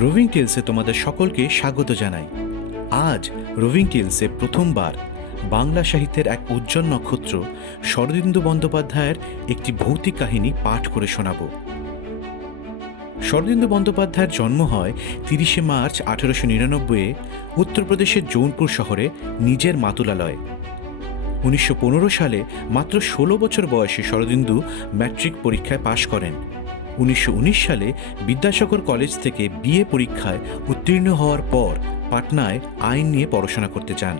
Roving টেলসে তোমাদের সকলকে স্বাগত জানাই। আজ রোভিং টেলসে প্রথমবার বাংলা সাহিত্যের এক উজ্জ্বল নক্ষত্র শরদিন্দু বন্দ্যোপাধ্যায়ের একটি ভৌতিক কাহিনী পাঠ করে শোনাব। শরদিন্দু বন্দ্যোপাধ্যায়ের জন্ম হয় তিরিশে মার্চ আঠেরোশো নিরানব্বইয়ে উত্তরপ্রদেশের জৌনপুর শহরে নিজের মাতুলালয়ে। উনিশশো পনেরো সালে মাত্র ষোলো বছর বয়সে শরদিন্দু ম্যাট্রিক পরীক্ষায় পাশ করেন। উনিশশো উনিশ সালে বিদ্যাসাগর কলেজ থেকে বিএ পরীক্ষায় উত্তীর্ণ হওয়ার পর পাটনায় আইন নিয়ে পড়াশোনা করতে যান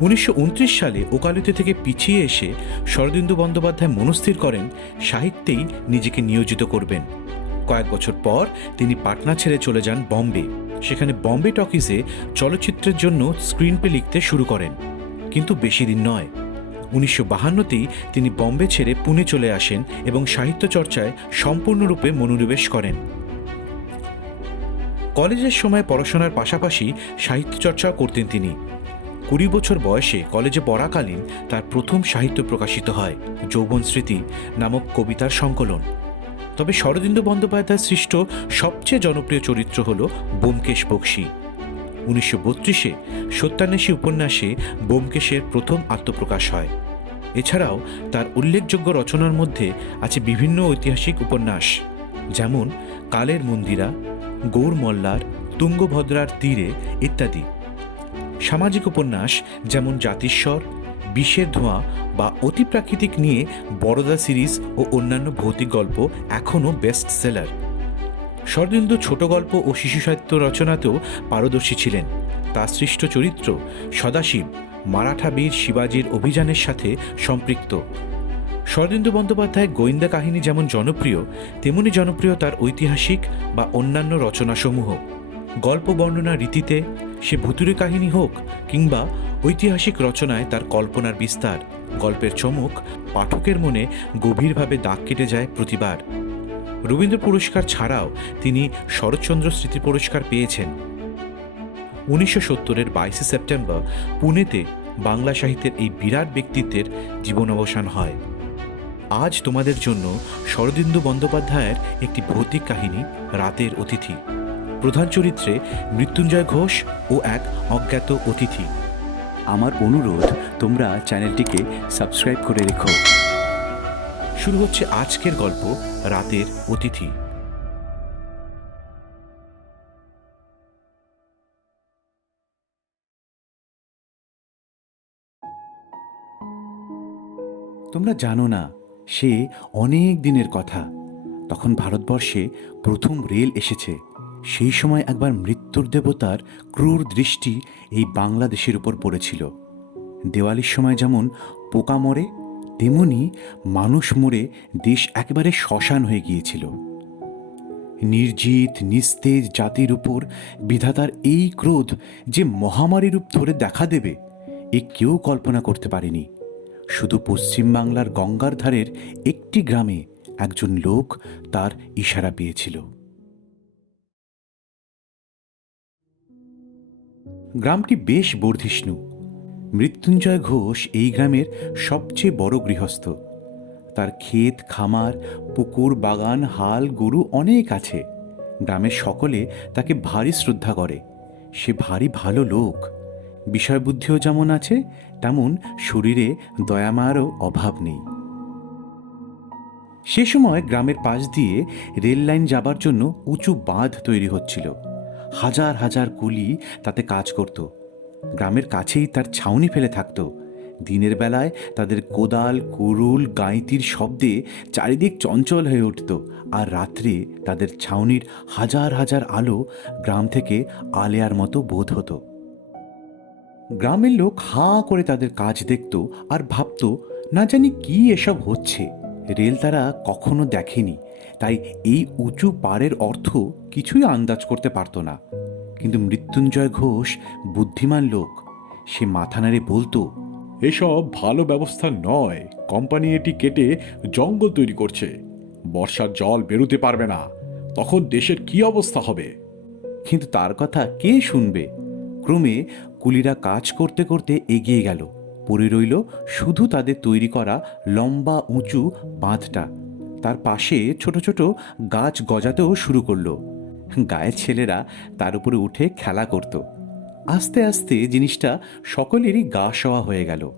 উনিশশো সালে ওকালতি থেকে পিছিয়ে এসে শরদিন্দু বন্দ্যোপাধ্যায় মনস্থির করেন, সাহিত্যেই নিজেকে নিয়োজিত করবেন। কয়েক বছর পর তিনি পাটনা ছেড়ে চলে যান বম্বে। সেখানে বম্বে টকিজে চলচ্চিত্রের জন্য স্ক্রিনপ্লে লিখতে শুরু করেন। কিন্তু বেশি দিন নয়। উনিশশো বাহান্নতেই তিনি বম্বে ছেড়ে পুনে চলে আসেন এবং সাহিত্য চর্চায় সম্পূর্ণরূপে মনোনিবেশ করেন। কলেজের সময় পড়াশোনার পাশাপাশি সাহিত্য চর্চাও করতেন তিনি। কুড়ি বছর বয়সে কলেজে পড়াকালীন তার প্রথম সাহিত্য প্রকাশিত হয়, যৌবন স্মৃতি নামক কবিতার সংকলন। তবে শরদিন্দু বন্দ্যোপাধ্যায় সৃষ্ট সবচেয়ে জনপ্রিয় চরিত্র হল বোমকেশ বক্সী। উনিশশো বত্রিশে সত্যান্বেষী উপন্যাসে বোমকেশের প্রথম আত্মপ্রকাশ হয়। এছাড়াও তার উল্লেখযোগ্য রচনার মধ্যে আছে বিভিন্ন ঐতিহাসিক উপন্যাস, যেমন কালের মন্দিরা গৌর মল্লার তুঙ্গভদ্রার তীরে ইত্যাদি। সামাজিক উপন্যাস যেমন জাতিস্বর, বিষের ধোঁয়া বা অতিপ্রাকৃতিক নিয়ে বড়দা সিরিজ ও অন্যান্য ভৌতিক গল্প এখনও বেস্ট সেলার শরদিন্দু ছোট গল্প ও শিশু সাহিত্য রচনাতেও পারদর্শী ছিলেন। তার সৃষ্ট চরিত্র সদাশিব, মারাঠা বীর শিবাজির অভিযানের সাথে সম্পৃক্ত। শরদিন্দু বন্দ্যোপাধ্যায় গোয়েন্দা কাহিনী যেমন জনপ্রিয়, তেমনি জনপ্রিয় তার ঐতিহাসিক বা অন্যান্য রচনাসমূহ। গল্প, বর্ণনা, রীতিতে সে ভুতুরে কাহিনী হোক কিংবা ঐতিহাসিক রচনায় তার কল্পনার বিস্তার, গল্পের চমক, পাঠকের মনে গভীরভাবে দাগ কেটে যায় প্রতিবার। রবীন্দ্র পুরস্কার ছাড়াও তিনি শরৎচন্দ্র স্মৃতি পুরস্কার পেয়েছেন। উনিশশো সত্তরের বাইশে সেপ্টেম্বর পুনেতে বাংলা সাহিত্যের এই বিরাট ব্যক্তিত্বের জীবন অবসান হয়। আজ তোমাদের জন্য শরদিন্দু বন্দ্যোপাধ্যায়ের একটি ভৌতিক কাহিনী, রাতের অতিথি। প্রধান চরিত্রে মৃত্যুঞ্জয় ঘোষ ও এক অজ্ঞাত অতিথি। আমার অনুরোধ, তোমরা চ্যানেলটিকে সাবস্ক্রাইব করে রেখো। শুরু হচ্ছে আজকের গল্প, রাতের অতিথি। তোমরা জানো না, সে অনেক দিনের কথা। তখন ভারতবর্ষে প্রথম রেল এসেছে। সেই সময় একবার মৃত্যুর দেবতার ক্রূর দৃষ্টি এই বাংলাদেশের উপর পড়েছিল। দেওয়ালির সময় যেমন পোকা মরে তেমনি মানুষ মরে দেশ একেবারে শ্মশান হয়ে গিয়েছিল। নির্জিত, নিস্তেজ জাতির উপর বিধাতার এই ক্রোধ যে মহামারী রূপ ধরে দেখা দেবে, এ কেউ কল্পনা করতে পারেনি। শুধু পশ্চিমবাংলার গঙ্গার ধারের একটি গ্রামে একজন লোক তার ইশারা পেয়েছিল। গ্রামটি বেশ বর্ধিষ্ণু। মৃত্যুঞ্জয় ঘোষ এই গ্রামের সবচেয়ে বড় গৃহস্থ। তার ক্ষেত, খামার, পুকুর, বাগান, হাল, গরু অনেক আছে। গ্রামের সকলে তাকে ভারী শ্রদ্ধা করে। সে ভারী ভালো লোক। বিষয়বুদ্ধিও যেমন আছে, তেমন শরীরে দয়ামায়ারও অভাব নেই। সে সময় গ্রামের পাশ দিয়ে রেল লাইন যাবার জন্য উঁচু বাঁধ তৈরি হচ্ছিল। হাজার হাজার কুলি তাতে কাজ করত। গ্রামের কাছেই তার ছাউনি ফেলে থাকত। দিনের বেলায় তাদের কোদাল, কুরুল, গাঁইতির শব্দে চারিদিক চঞ্চল হয়ে উঠত আর রাত্রে তাদের ছাউনির হাজার হাজার আলো গ্রাম থেকে আলেয়ার মতো বোধ হতো। গ্রামের লোক হাঁ করে তাদের কাজ দেখত আর ভাবত, না জানি কি এসব হচ্ছে। রেল তারা কখনো দেখেনি। তাই এই উঁচু পাড়ের অর্থ কিছুই আন্দাজ করতে পারত না। কিন্তু মৃত্যুঞ্জয় ঘোষ বুদ্ধিমান লোক। সে মাথা নাড়ে বলতো এসব ভালো ব্যবস্থা নয়। কোম্পানি এটি কেটে জঙ্গল তৈরি করছে। বর্ষার জল বেরোতে পারবে না। তখন দেশের কি অবস্থা হবে? কিন্তু তার কথা কে শুনবে? ক্রমে কুলিরা কাজ করতে করতে এগিয়ে গেল। পড়ে রইল শুধু তাদের তৈরি করা লম্বা উঁচু বাঁধটা। তার পাশে ছোট ছোট গাছ গজাতেও শুরু করল। গায়ের ছেলেরা তার উপরে উঠে খেলা করত। আস্তে আস্তে জিনিসটা সকলেরই গা সওয়া হয়ে গেল।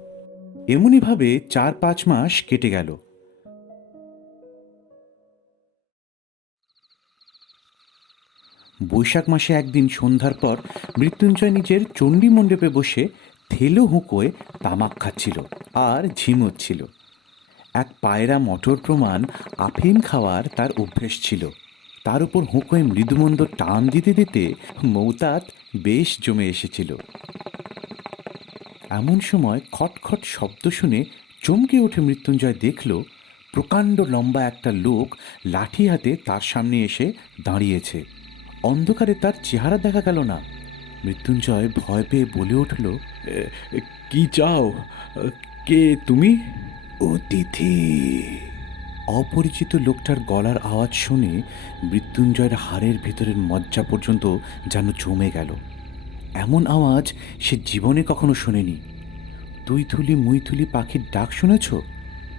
এমনিভাবে চার পাঁচ মাস কেটে গেল। বৈশাখ মাসে একদিন সন্ধ্যার পর মৃত্যুঞ্জয় নিজের চণ্ডী মণ্ডপে বসে থেলো হুঁকোয় তামাক খাচ্ছিল আর ঝিমোচ্ছিল এক পায়রা মটর প্রমাণ আফিম খাওয়ার তার অভ্যেস ছিল। তার উপর হুঁকোয় মৃদুমন্দ টান দিতে দিতে মৌতাত বেশ জমে এসেছিল। এমন সময় খটখট শব্দ শুনে চমকে উঠে মৃত্যুঞ্জয় দেখল, প্রকাণ্ড লম্বা একটা লোক লাঠি হাতে তার সামনে এসে দাঁড়িয়েছে। অন্ধকারে তার চেহারা দেখা গেল না। মৃত্যুঞ্জয় ভয় পেয়ে বলে উঠল কি চাও? কে তুমি? অতিথি। অপরিচিত লোকটার গলার আওয়াজ শুনে মৃত্যুঞ্জয়ের হাড়ের ভেতরের মজ্জা পর্যন্ত যেন জমে গেল। এমন আওয়াজ সে জীবনে কখনো শোনেনি। তুই থুলি মুই থুলি পাখির ডাক শুনেছ?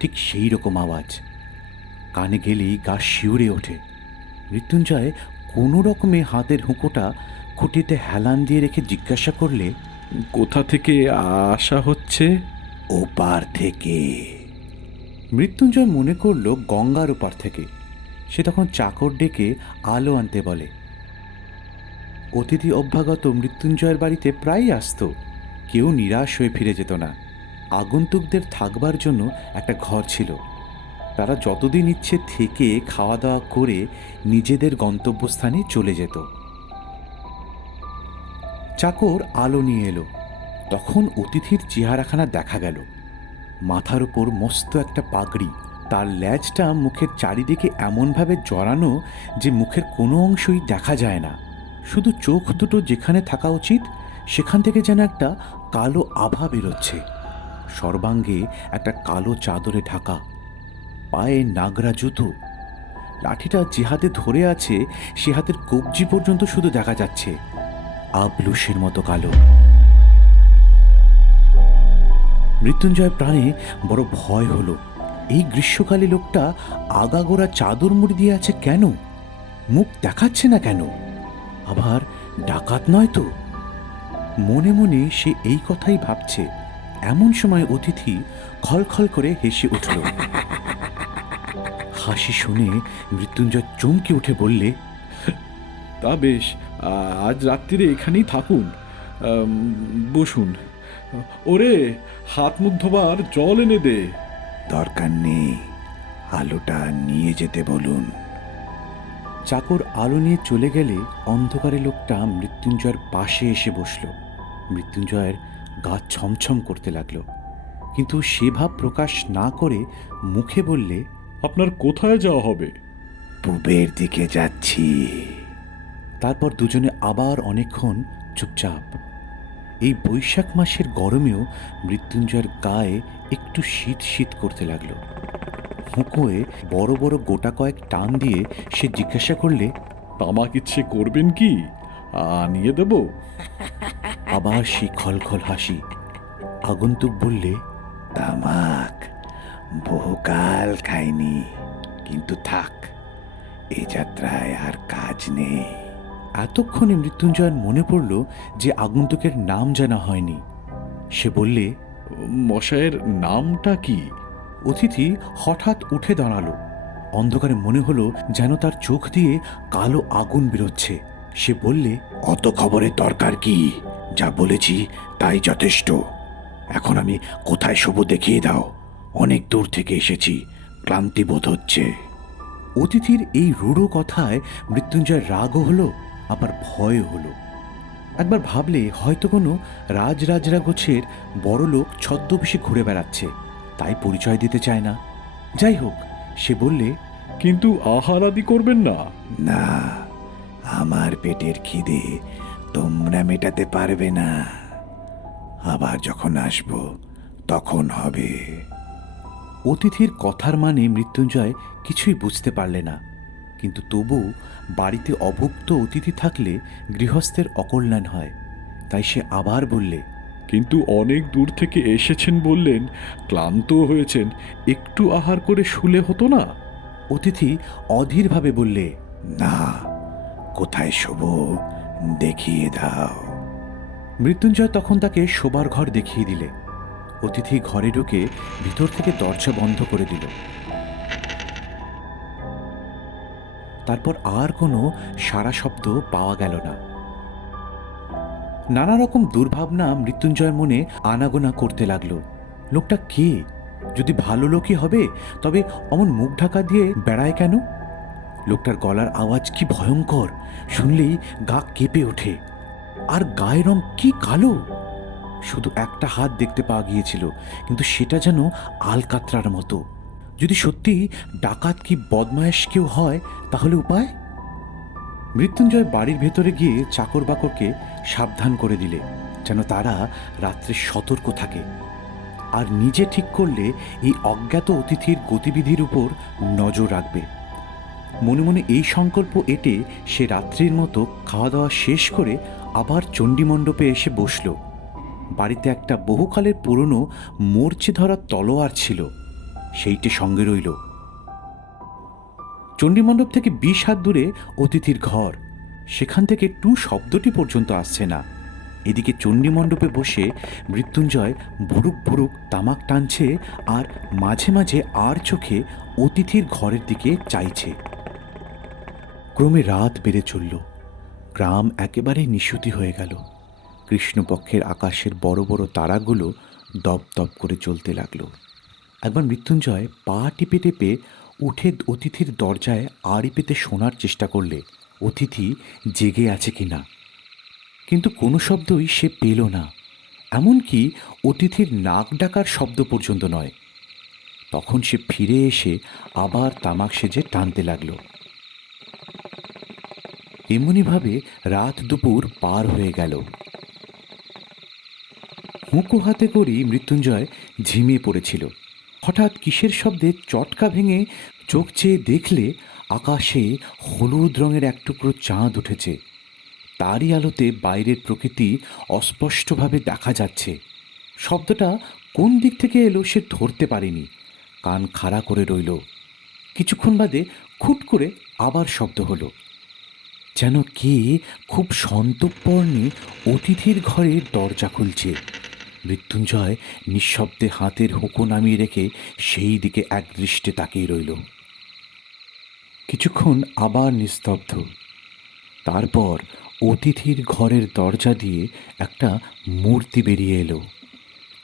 ঠিক সেই রকম আওয়াজ। কানে গেলেই গা শিউরে ওঠে। মৃত্যুঞ্জয় কোনো রকমে হাতের হুঁকোটা খুঁটিতে হেলান দিয়ে রেখে জিজ্ঞাসা করলে কোথা থেকে আসা হচ্ছে? ওপার থেকে। মৃত্যুঞ্জয় মনে করল গঙ্গার ওপার থেকে। সে তখন চাকর ডেকে আলো আনতে বলে, অতিথি অভ্যাগত মৃত্যুঞ্জয়ের বাড়িতে প্রায়ই আসতো। কেউ নিরাশ হয়ে ফিরে যেত না। আগন্তুকদের থাকবার জন্য একটা ঘর ছিল। তারা যতদিন ইচ্ছে থেকে খাওয়া দাওয়া করে নিজেদের গন্তব্যস্থানে চলে যেত। চাকর আলো নিয়ে এলো। তখন অতিথির চেহারাখানা দেখা গেল। মাথার উপর মস্ত একটা পাগড়ি। তার ল্যাজটা মুখের চারিদিকে এমনভাবে জড়ানো যে মুখের কোনো অংশই দেখা যায় না। শুধু চোখ দুটো যেখানে থাকা উচিত, সেখান থেকে যেন একটা কালো আভা বেরোচ্ছে। সর্বাঙ্গে একটা কালো চাদরে ঢাকা, পায়ে নাগরা জুতো। লাঠিটা যে হাতে ধরে আছে, সে হাতের কবজি পর্যন্ত শুধু দেখা যাচ্ছে। আবলুসের মতো কালো। মৃত্যুঞ্জয় প্রাণে বড় ভয় হলো। এই গ্রীষ্মকালে লোকটা আগাগোড়া চাদর মুড়ি দিয়ে আছে কেন? মুখ দেখাচ্ছে না কেন? আবার ডাকাত নয় তো? মনে মনে সে এই কথাই ভাবছে। এমন সময় অতিথি খলখল করে হেসে উঠল। হাসি শুনে মৃত্যুঞ্জয় চমকে উঠে বললে, তা বেশ আজ রাত্রিরে এখানেই থাকুন। বসুন। ওরে হাত মুখ ধোবার জল এনে দে। দরকার নেই আলোটা নিয়ে যেতে বলুন। চাকর আলো নিয়ে চলে গেলে অন্ধকারে লোকটা মৃত্যুঞ্জয়ের পাশে এসে বসল। মৃত্যুঞ্জয়ের গা ছমছম করতে লাগল। কিন্তু সে ভাব প্রকাশ না করে মুখে বললে আপনার কোথায় যাওয়া হবে? পূবের দিকে যাচ্ছি। তারপর দুজনে আবার অনেকক্ষণ চুপচাপ এই বৈশাখ মাসের গরমেও মৃত্যুঞ্জয়ের গায়ে একটু শীত শীত করতে লাগল। হুঁকোয়ে বড় বড় গোটা কয়েক টান দিয়ে সে জিজ্ঞাসা করলে তামাক ইচ্ছে করবেন কি? আনিয়ে দেব। আবার সেই খলখল হাসি। আগন্তুক বললে তামাক বহুকাল খাইনি কিন্তু থাক এই যাত্রায় আর কাজ নেই। এতক্ষণে মৃত্যুঞ্জয়ের মনে পড়ল যে আগন্তুকের নাম জানা হয়নি। সে বললে মশাইয়ের নামটা কি? অতিথি হঠাৎ উঠে দাঁড়াল। অন্ধকারে মনে হলো যেন তার চোখ দিয়ে কালো আগুন বেরোচ্ছে। সে বললে, অত খবরের দরকার কি? যা বলেছি তাই যথেষ্ট। এখন আমি কোথায় শোবো দেখিয়ে দাও। অনেক দূর থেকে এসেছি। ক্লান্তি বোধ হচ্ছে। অতিথির এই রূঢ় কথায় মৃত্যুঞ্জয় রাগও হলো আবার ভয়ও হলো। একবার ভাবলে হয়তো কোনো রাজরাজরা গোছের বড় লোক ছদ্মবেশে ঘুরে বেড়াচ্ছে তাই পরিচয় দিতে চায় না। যাই হোক সে বললে কিন্তু আহার আদি করবেন না? না আমার পেটের খিদে তোমরা মেটাতে পারবে না। আবার যখন আসব তখন হবে। অতিথির কথার মানে মৃত্যুঞ্জয় কিছুই বুঝতে পারলে না। কিন্তু তবু বাড়িতে অভুক্ত অতিথি থাকলে গৃহস্থের অকল্যাণ হয়। তাই সে আবার বললে কিন্তু অনেক দূর থেকে এসেছেন বললেন ক্লান্ত হয়েছেন একটু আহার করে শুলে হতো না? অতিথি অধীরভাবে বললে না কোথায় শোব দেখিয়ে দাও। মৃত্যুঞ্জয় তখন তাকে শোবার ঘর দেখিয়ে দিলে। অতিথি ঘরে ঢুকে ভিতর থেকে দরজা বন্ধ করে দিল। তারপর আর কোনো সারা শব্দ পাওয়া গেল না। নানা রকম দুর্ভাবনা মৃত্যুঞ্জয় মনে আনাগোনা করতে লাগল। লোকটা কে? যদি ভালো লোকই হবে, তবে অমন মুখ ঢাকা দিয়ে বেড়ায় কেন? লোকটার গলার আওয়াজ কি ভয়ঙ্কর, শুনলেই গা কেঁপে ওঠে। আর গায়ের রং কি কালো? শুধু একটা হাত দেখতে পাওয়া গিয়েছিল, কিন্তু সেটা যেন আলকাতরার মতো। যদি সত্যি ডাকাত কি বদমায়েশ কেউ হয়, তাহলে উপায়? মৃত্যুঞ্জয় বাড়ির ভেতরে গিয়ে চাকর বাকরকে সাবধান করে দিলে, যেন তারা রাত্রে সতর্ক থাকে। আর নিজে ঠিক করলে এই অজ্ঞাত অতিথির গতিবিধির উপর নজর রাখবে। মনে মনে এই সংকল্প এটে সে রাত্রির মতো খাওয়া দাওয়া শেষ করে আবার চণ্ডীমণ্ডপে এসে বসল। বাড়িতে একটা বহুকালের পুরনো মরচে ধরা তলোয়ার ছিল। সেইটে সঙ্গে রইল। চণ্ডীমণ্ডপ থেকে বিশ হাত দূরে অতিথির ঘর। সেখান থেকে টু শব্দটি পর্যন্ত আসছে না। এদিকে চণ্ডীমণ্ডপে বসে মৃত্যুঞ্জয় ভুরুক ভুরুক তামাক টানছে আর মাঝে মাঝে আর চোখে অতিথির ঘরের দিকে চাইছে। ক্রমে রাত বেড়ে চলল। গ্রাম একেবারে নিশুতি হয়ে গেল। কৃষ্ণপক্ষের আকাশের বড় বড় তারাগুলো দপ দপ করে চলতে লাগল। একবার মৃত্যুঞ্জয় পা টিপে টেপে উঠে অতিথির দরজায় আড়ি পেতে শোনার চেষ্টা করলে, অতিথি জেগে আছে কি না? কিন্তু কোনো শব্দই সে পেল না। এমনকি অতিথির নাক ডাকার শব্দ পর্যন্ত নয়। তখন সে ফিরে এসে আবার তামাক সেজে টানতে লাগল। এমনিভাবে রাত দুপুর পার হয়ে গেল। হুঁকো হাতে করি মৃত্যুঞ্জয় ঝিমিয়ে পড়েছিল। হঠাৎ কিসের শব্দে চটকা ভেঙে চোখ চেয়ে দেখলে আকাশে হলুদ রঙের এক টুকরো চাঁদ উঠেছে। তারই আলোতে বাইরের প্রকৃতি অস্পষ্টভাবে দেখা যাচ্ছে। শব্দটা কোন দিক থেকে এলো সে ধরতে পারেনি। কান খাড়া করে রইল। কিছুক্ষণ বাদে খুট করে আবার শব্দ হলো। যেন কে খুব সন্তর্পণে অতিথির ঘরের দরজা খুলছে। মৃত্যুঞ্জয় নিঃশব্দে হাতের হুঁকো নামিয়ে রেখে সেই দিকে একদৃষ্টে তাকিয়ে রইল। কিছুক্ষণ আবার নিস্তব্ধ। তারপর অতিথির ঘরের দরজা দিয়ে একটা মূর্তি বেরিয়ে এলো।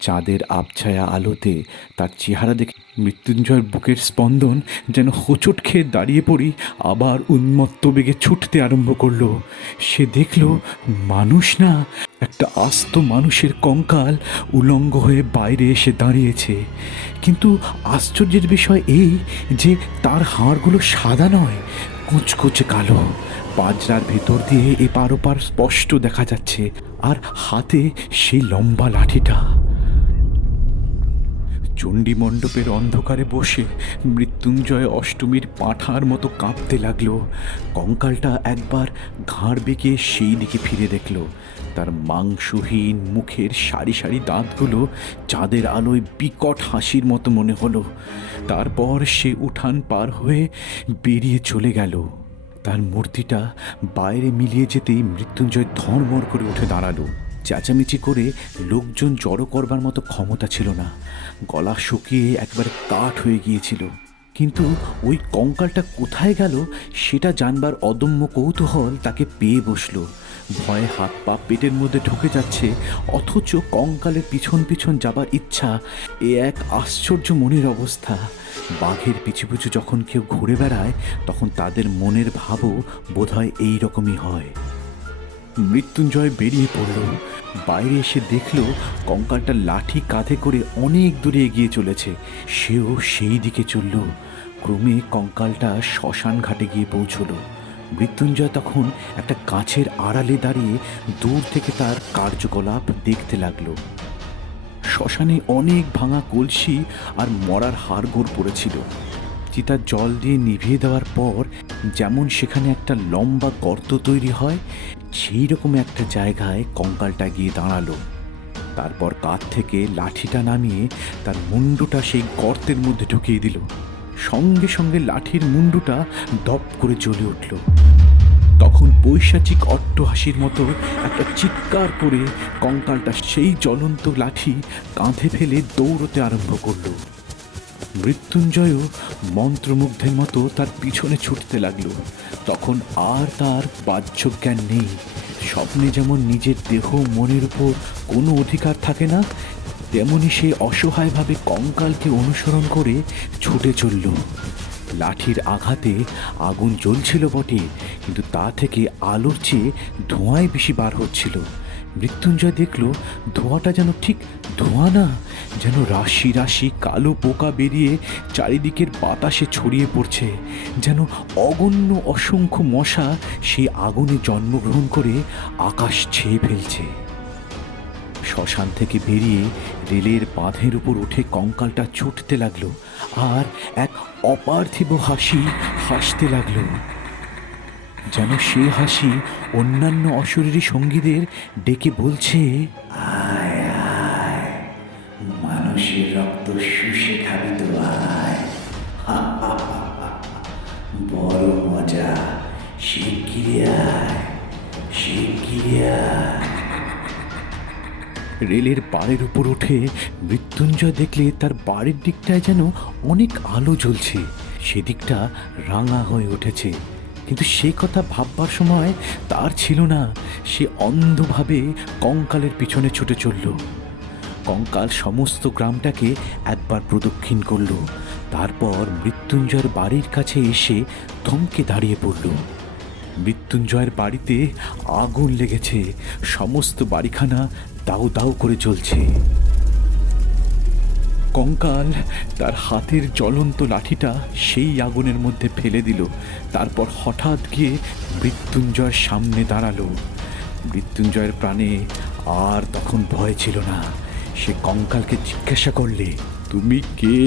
চাঁদের আবছায়া আলোতে তার চেহারা দেখে মৃত্যুঞ্জয়ের বুকের স্পন্দন যেন হোঁচট খেয়ে দাঁড়িয়ে পড়ি, আবার উন্মত্ত বেগে ছুটতে আরম্ভ করল। সে দেখল, মানুষ না একটা আস্ত মানুষের কঙ্কাল উলঙ্গ হয়ে বাইরে এসে দাঁড়িয়েছে। কিন্তু আশ্চর্যের বিষয় এই যে তার হাড়গুলো সাদা নয়, কুচকুচে কালো। পাজরার ভেতর দিয়ে এপার ওপার স্পষ্ট দেখা যাচ্ছে, আর হাতে সেই লম্বা লাঠিটা। চণ্ডী মণ্ডপের অন্ধকারে বসে মৃত্যুঞ্জয় অষ্টমীর পাঁঠার মতো কাঁপতে লাগল। কঙ্কালটা একবার ঘাড় বেঁকে সেই দিকে ফিরে দেখল। তার মাংসহীন মুখের সারি সারি দাঁতগুলো চাঁদের আলোয় বিকট হাসির মতো মনে হলো। তারপর সে উঠান পার হয়ে বেরিয়ে চলে গেল। তার মূর্তিটা বাইরে মিলিয়ে যেতেই মৃত্যুঞ্জয় ধর্মর করে উঠে দাঁড়াল। চেঁচামেচি করে লোকজন জড়ো করবার মতো ক্ষমতা ছিল না। গলা শুকিয়ে একবারে কাঠ হয়ে গিয়েছিল। কিন্তু ওই কঙ্কালটা কোথায় গেল সেটা জানবার অদম্য কৌতূহল তাকে পেয়ে বসল। ভয়ে হাত পা পেটের মধ্যে ঢুকে যাচ্ছে, অথচ কঙ্কালের পিছন পিছন যাবার ইচ্ছা, এ এক আশ্চর্য মনের অবস্থা। বাঘের পিছু পিছু যখন কেউ ঘুরে বেড়ায়, তখন তাদের মনের ভাবও বোধহয় এই রকমই হয়। মৃত্যুঞ্জয় বেরিয়ে পড়ল। বাইরে এসে দেখল, কঙ্কালটা লাঠি কাঁধে করে অনেক দূরে এগিয়ে চলেছে। সেও সেই দিকে চলল। ক্রমে কঙ্কালটা শ্মশান ঘাটে গিয়ে পৌঁছলো। মৃত্যুঞ্জয় তখন একটা গাছের আড়ালে দাঁড়িয়ে দূর থেকে তার কার্যকলাপ দেখতে লাগল। শ্মশানে অনেক ভাঙা কলসি আর মরার হাড়গোড় পড়েছিল। চিতার জল দিয়ে নিভিয়ে দেওয়ার পর যেমন সেখানে একটা লম্বা গর্ত তৈরি হয়, সেই রকম একটা জায়গায় কঙ্কালটা গিয়ে দাঁড়াল। তারপর কাঁধ থেকে লাঠিটা নামিয়ে তার মুন্ডুটা সেই গর্তের মধ্যে ঢুকিয়ে দিল। সঙ্গে সঙ্গে লাঠির মুন্ডুটা দপ করে জ্বলে উঠল। তখন পৈশাচিক অট্টহাসির মতো একটা চিৎকার করে কঙ্কালটা সেই জ্বলন্ত লাঠি কাঁধে ফেলে দৌড়তে আরম্ভ করল। মৃত্যুঞ্জয়ও মন্ত্রমুগ্ধের মতো তার পিছনে ছুটতে লাগল। তখন আর তার বাহ্য জ্ঞান নেই। স্বপ্নে যেমন নিজের দেহ মনের উপর কোনো অধিকার থাকে না তেমনি সে অসহায়ভাবে কঙ্কালকে অনুসরণ করে ছুটে চলল। লাঠির আঘাতে আগুন জ্বলছিল বটে, কিন্তু তা থেকে আলোর চেয়ে ধোঁয়াই বেশি বার হচ্ছিল। মৃত্যুঞ্জয় দেখল, ধোঁয়াটা যেন ঠিক ধোঁয়া না, যেন রাশি রাশি কালো পোকা বেরিয়ে চারিদিকের বাতাসে ছড়িয়ে পড়ছে, যেন অগণ্য অসংখ্য মশা সেই আগুনে জন্মগ্রহণ করে আকাশ ছেয়ে ফেলছে। শ্মশান থেকে বেরিয়ে রেলের বাঁধের উপর উঠে কঙ্কালটা ছুটতে লাগল আর এক অপার্থিব হাসি হাসতে লাগল। যেন সে হাসি অন্যান্য অশরীরী সঙ্গীদের ডেকে বলছে, আয় আয়, মানুষের রক্ত রেলের বাড়ির উপর উঠে মৃত্যুঞ্জয় দেখলে তার বাড়ির দিকটায় যেন অনেক আলো জ্বলছে। সেদিকটা রাঙা হয়ে উঠেছে। কিন্তু সে কথা ভাববার সময় তার ছিল না। সে অন্ধভাবে কঙ্কালের পিছনে ছুটে চলল। কঙ্কাল সমস্ত গ্রামটাকে একবার প্রদক্ষিণ করল। তারপর মৃত্যুঞ্জয়ের বাড়ির কাছে এসে থমকে দাঁড়িয়ে পড়ল। মৃত্যুঞ্জয়ের বাড়িতে আগুন লেগেছে। সমস্ত বাড়িখানা দাউ দাউ করে চলছে। কঙ্কাল তার হাতের জ্বলন্ত লাঠিটা সেই আগুনের মধ্যে ফেলে দিল। তারপর হঠাৎ গিয়ে মৃত্যুঞ্জয়ের সামনে দাঁড়াল। মৃত্যুঞ্জয়ের প্রাণে আর তখন ভয় ছিল না। সে কঙ্কালকে জিজ্ঞাসা করলে, তুমি কে?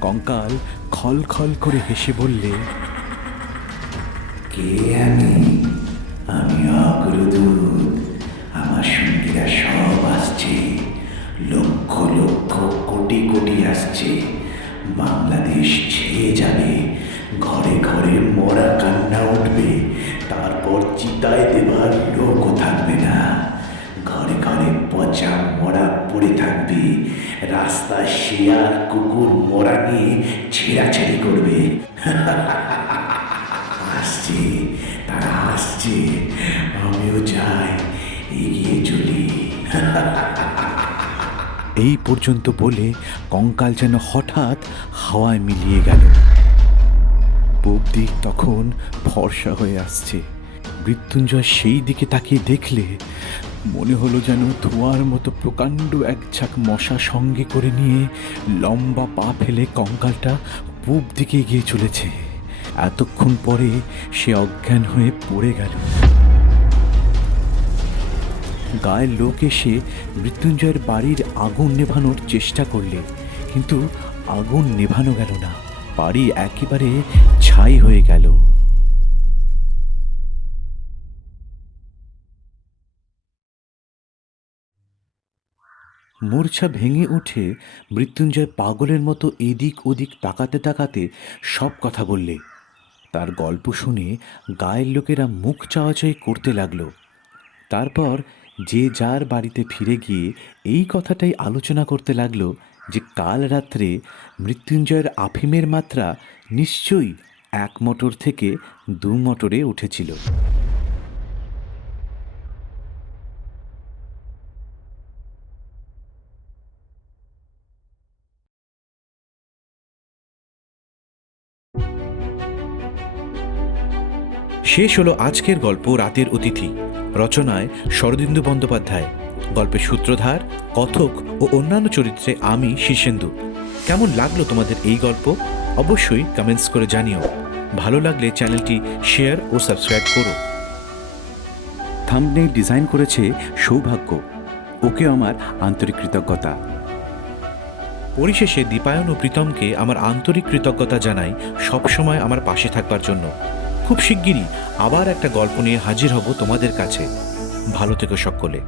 কঙ্কাল খল খল করে হেসে বললে, কে আমি? আমি অগ্রদূত। লক্ষ লক্ষ কোটি কোটি আসছে। বাংলাদেশ ছেয়ে যাবে। ঘরে ঘরে মরা কান্না উঠবে। তারপর চিতায় দেবার লোকও থাকবে না। ঘরে ঘরে পচা মরা পড়ে থাকবে। রাস্তায় শেয়ার কুকুর মরা নিয়ে ছেঁড়াছেড়ি করবে। আসছে, তারা আসছে। আমিও যাই এগিয়ে চলি। এই পর্যন্ত বলে কঙ্কাল যেন হঠাৎ হাওয়ায় মিলিয়ে গেল। পূব দিক তখন ভরসা হয়ে আসছে। মৃত্যুঞ্জয় সেই দিকে তাকিয়ে দেখলে মনে হলো যেন ধোঁয়ার মতো প্রকাণ্ড এক ঝাঁক মশা সঙ্গে করে নিয়ে লম্বা পা ফেলে কঙ্কালটা পূব দিকে গিয়ে চলেছে। এতক্ষণ পরে সে অজ্ঞান হয়ে পড়ে গেল। গায়ের লোক এসে মৃত্যুঞ্জয়ের বাড়ির আগুন নেভানোর চেষ্টা করলে, কিন্তু আগুন নেভানো গেল না। বাড়ি একেবারে ছাই হয়ে গেল। মূর্ছা ভেঙে উঠে মৃত্যুঞ্জয় পাগলের মতো এদিক ওদিক তাকাতে তাকাতে সব কথা বললে। তার গল্প শুনে গায়ের লোকেরা মুখ চাওয়াচাই করতে লাগল। তারপর যে যার বাড়িতে ফিরে গিয়ে এই কথাটাই আলোচনা করতে লাগল যে কাল রাত্রে মৃত্যুঞ্জয়ের আফিমের মাত্রা নিশ্চয়ই এক মোটর থেকে দু মোটরে উঠেছিল। শেষ হলো আজকের গল্প রাতের অতিথি। রচনায় শরদিন্দু বন্দ্যোপাধ্যায়। গল্পের সূত্রধার, কথক ও অন্যান্য চরিত্রে আমি শীর্ষেন্দু। কেমন লাগল তোমাদের এই গল্প? অবশ্যই কমেন্টস করে জানিও। ভালো লাগলে চ্যানেলটি শেয়ার ও সাবস্ক্রাইব করো। থাম্বনেল ডিজাইন করেছে সৌভাগ্য। ওকে আমার আন্তরিক কৃতজ্ঞতা। পরিশেষে দীপায়ন ও প্রীতমকে আমার আন্তরিক কৃতজ্ঞতা জানাই সবসময় আমার পাশে থাকবার জন্য। খুব শিগগিরই আবার একটা গল্প নিয়ে হাজির হব তোমাদের কাছে। ভালো থেকো সকলে।